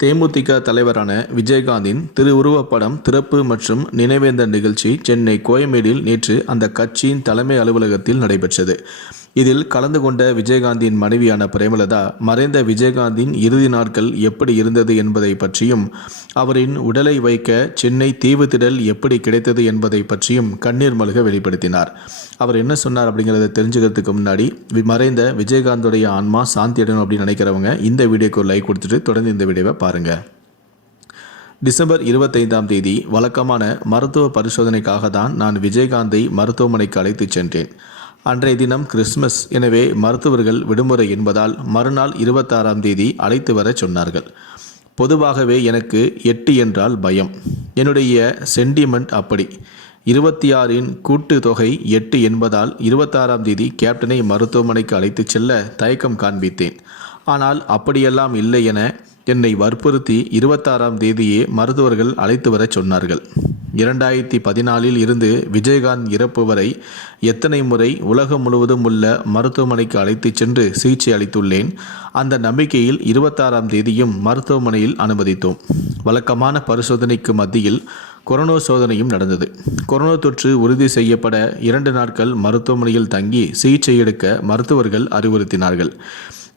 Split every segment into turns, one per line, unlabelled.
தேமுதிக தலைவரான விஜயகாந்தின் திருவுருவப்படம் திறப்பு மற்றும் நினைவேந்தல் நிகழ்ச்சி சென்னை கோயம்பேடில் நேற்று அந்த கட்சியின் தலைமை அலுவலகத்தில் நடைபெற்றது. இதில் கலந்து கொண்ட விஜயகாந்தின் மனைவியான பிரேமலதா மறைந்த விஜயகாந்தின் இறுதி நாட்கள் எப்படி இருந்தது என்பதை பற்றியும் அவரின் உடலை வைக்க சென்னை தீவுத்திடல் எப்படி கிடைத்தது என்பதை பற்றியும் கண்ணீர் மல்க வெளிப்படுத்தினார். அவர் என்ன சொன்னார் அப்படிங்கிறத தெரிஞ்சுக்கிறதுக்கு முன்னாடி மறைந்த விஜயகாந்தோடைய ஆன்மா சாந்தி அடையணும் அப்படின்னு நினைக்கிறவங்க இந்த வீடியோக்கு ஒரு லைக் கொடுத்துட்டு தொடர்ந்து இந்த வீடியோவை பாருங்கள் டிசம்பர் இருபத்தைந்தாம் தேதி வழக்கமான மருத்துவ பரிசோதனைக்காக தான் நான் விஜயகாந்தை மருத்துவமனைக்கு அழைத்துச் சென்றேன். அன்றைய தினம் கிறிஸ்துமஸ். எனவே மருத்துவர்கள் விடுமுறை என்பதால் மறுநாள் இருபத்தாறாம் தேதி அழைத்து வரச் சொன்னார்கள். பொதுவாகவே எனக்கு எட்டு என்றால் பயம். என்னுடைய சென்டிமெண்ட் அப்படி. இருபத்தி ஆறின் கூட்டு தொகை எட்டு என்பதால் இருபத்தாறாம் தேதி கேப்டனை மருத்துவமனைக்கு அழைத்துச் செல்ல தயக்கம் காண்பித்தேன். ஆனால் அப்படியெல்லாம் இல்லை என என்னை வற்புறுத்தி இருபத்தாறாம் தேதியே மருத்துவர்கள் அழைத்து வரச் சொன்னார்கள். இரண்டாயிரத்தி பதினாலில் இருந்து விஜயகாந்த் இறப்பு வரை எத்தனை முறை உலகம் முழுவதும் உள்ள மருத்துவமனைக்கு அழைத்துச் சென்று சிகிச்சை அளித்துள்ளேன். அந்த நம்பிக்கையில் இருபத்தாறாம் தேதியும் மருத்துவமனையில் அனுமதித்தோம். வழக்கமான பரிசோதனைக்கு மத்தியில் கொரோனா சோதனையும் நடந்தது. கொரோனா தொற்று உறுதி செய்யப்பட இரண்டு நாட்கள் மருத்துவமனையில் தங்கி சிகிச்சை எடுக்க மருத்துவர்கள் அறிவுறுத்தினார்கள்.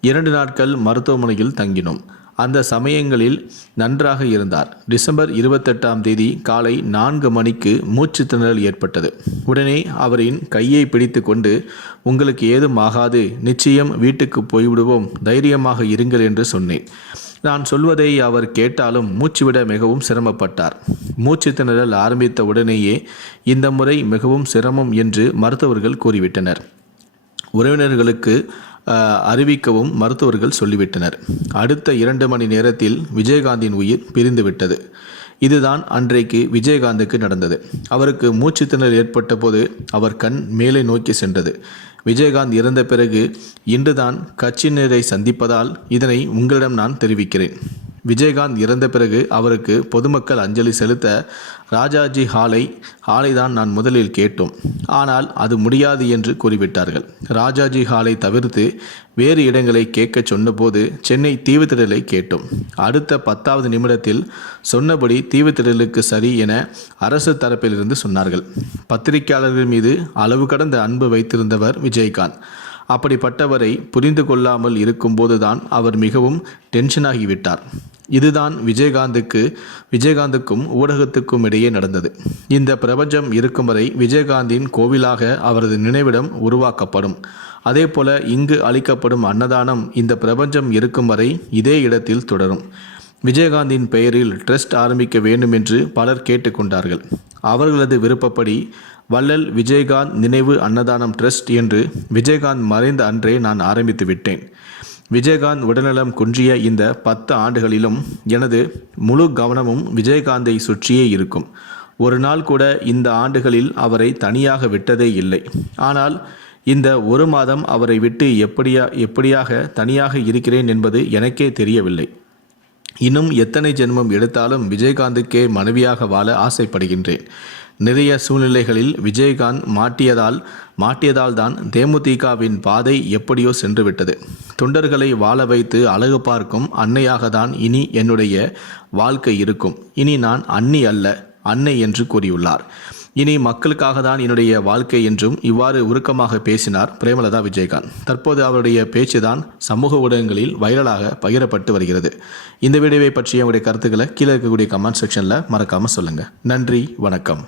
இரண்டு நாட்கள் மருத்துவமனையில் தங்கினோம். அந்த சமயங்களில் நன்றாக இருந்தார். டிசம்பர் இருபத்தெட்டாம் தேதி காலை நான்கு மணிக்கு மூச்சு திணறல் ஏற்பட்டது. உடனே அவரின் கையை பிடித்து கொண்டு உங்களுக்கு ஏதும் ஆகாது நிச்சயம் வீட்டுக்கு போய்விடுவோம் தைரியமாக இருங்கள் என்று சொன்னேன். நான் சொல்வதை அவர் கேட்டாலும் மூச்சுவிட மிகவும் சிரமப்பட்டார். மூச்சு திணறல் ஆரம்பித்த உடனேயே இந்த முறை மிகவும் சிரமம் என்று மருத்துவர்கள் கூறிவிட்டனர். உறவினர்களுக்கு அறிவிக்கவும் மருத்துவர்கள் சொல்லிவிட்டனர். அடுத்த இரண்டு மணி நேரத்தில் விஜயகாந்தின் உயிர் பிரிந்துவிட்டது. இதுதான் அன்றைக்கு விஜயகாந்துக்கு நடந்தது. அவருக்கு மூச்சுத்திணறல் ஏற்பட்ட போது அவர் கண் மேலே நோக்கி சென்றது. விஜயகாந்த் இறந்த பிறகு இன்றுதான் கட்சியினரை சந்திப்பதால் இதனை உங்களிடம் நான் தெரிவிக்கிறேன். விஜயகாந்த் இறந்த பிறகு அவருக்கு பொதுமக்கள் அஞ்சலி செலுத்த ராஜாஜி ஹாலை ஹாலை தான் நான் முதலில் கேட்டோம். ஆனால் அது முடியாது என்று கூறிவிட்டார்கள். ராஜாஜி ஹாலை தவிர்த்து வேறு இடங்களை கேட்கச் சொன்னபோது சென்னை தீவுத்திடலை கேட்டோம். அடுத்த பத்தாவது நிமிடத்தில் சொன்னபடி தீவுத்திடலுக்கு சரி என அரசு தரப்பிலிருந்து சொன்னார்கள். பத்திரிகையாளர்கள் மீது அளவு கடந்த அன்பு வைத்திருந்தவர் விஜயகாந்த். அப்படிப்பட்டவரை புரிந்து கொள்ளாமல் இருக்கும்போதுதான் அவர் மிகவும் டென்ஷனாகிவிட்டார் இதுதான் விஜயகாந்துக்கு விஜயகாந்துக்கும் ஊடகத்துக்கும் இடையே நடந்தது. இந்த பிரபஞ்சம் இருக்கும் வரை விஜயகாந்தின் கோவிலாக அவரது நினைவிடம் உருவாக்கப்படும். அதேபோல இங்கு அளிக்கப்படும் அன்னதானம் இந்த பிரபஞ்சம் இருக்கும் வரை இதே இடத்தில் தொடரும். விஜயகாந்தின் பெயரில் ட்ரஸ்ட் ஆரம்பிக்க வேண்டும் என்று பலர் கேட்டுக்கொண்டார்கள். அவர்களது விருப்பப்படி வள்ளல் விஜயகாந்த் நினைவு அன்னதானம் ட்ரஸ்ட் என்று விஜயகாந்த் மறைந்த அன்றே நான் ஆரம்பித்து விட்டேன். விஜயகாந்த் உடல்நலம் குன்றிய இந்த பத்து ஆண்டுகளிலும் எனது முழு கவனமும் விஜயகாந்தை சுற்றியே இருக்கும். ஒரு நாள் கூட இந்த ஆண்டுகளில் அவரை தனியாக விட்டதே இல்லை. ஆனால் இந்த ஒரு மாதம் அவரை விட்டு எப்படியா எப்படியாக தனியாக இருக்கிறேன் என்பது எனக்கே தெரியவில்லை. இன்னும் எத்தனை ஜென்மம் எடுத்தாலும் விஜயகாந்துக்கே மனைவியாக வாழ ஆசைப்படுகின்றேன். நிறைய சூழ்நிலைகளில் விஜயகாந்த் மாட்டியதால் மாட்டியதால் தான் தேமுதிகவின் பாதை எப்படியோ சென்றுவிட்டது. தொண்டர்களை வாழ வைத்து அழகு பார்க்கும் அன்னையாக தான் இனி என்னுடைய வாழ்க்கை இருக்கும். இனி நான் அன்னி அல்ல அன்னை என்று கூறியுள்ளார். இனி மக்களுக்காக தான் என்னுடைய வாழ்க்கை என்றும் இவ்வாறு உருக்கமாக பேசினார் பிரேமலதா விஜயகாந்த். தற்போது அவருடைய பேச்சுதான் சமூக ஊடகங்களில் வைரலாக பகிரப்பட்டு வருகிறது. இந்த வீடியோவை பற்றிய உங்களுடைய கருத்துக்களை கீழே இருக்கக்கூடிய கமெண்ட் செக்ஷனில் மறக்காமல் சொல்லுங்கள் நன்றி வணக்கம்.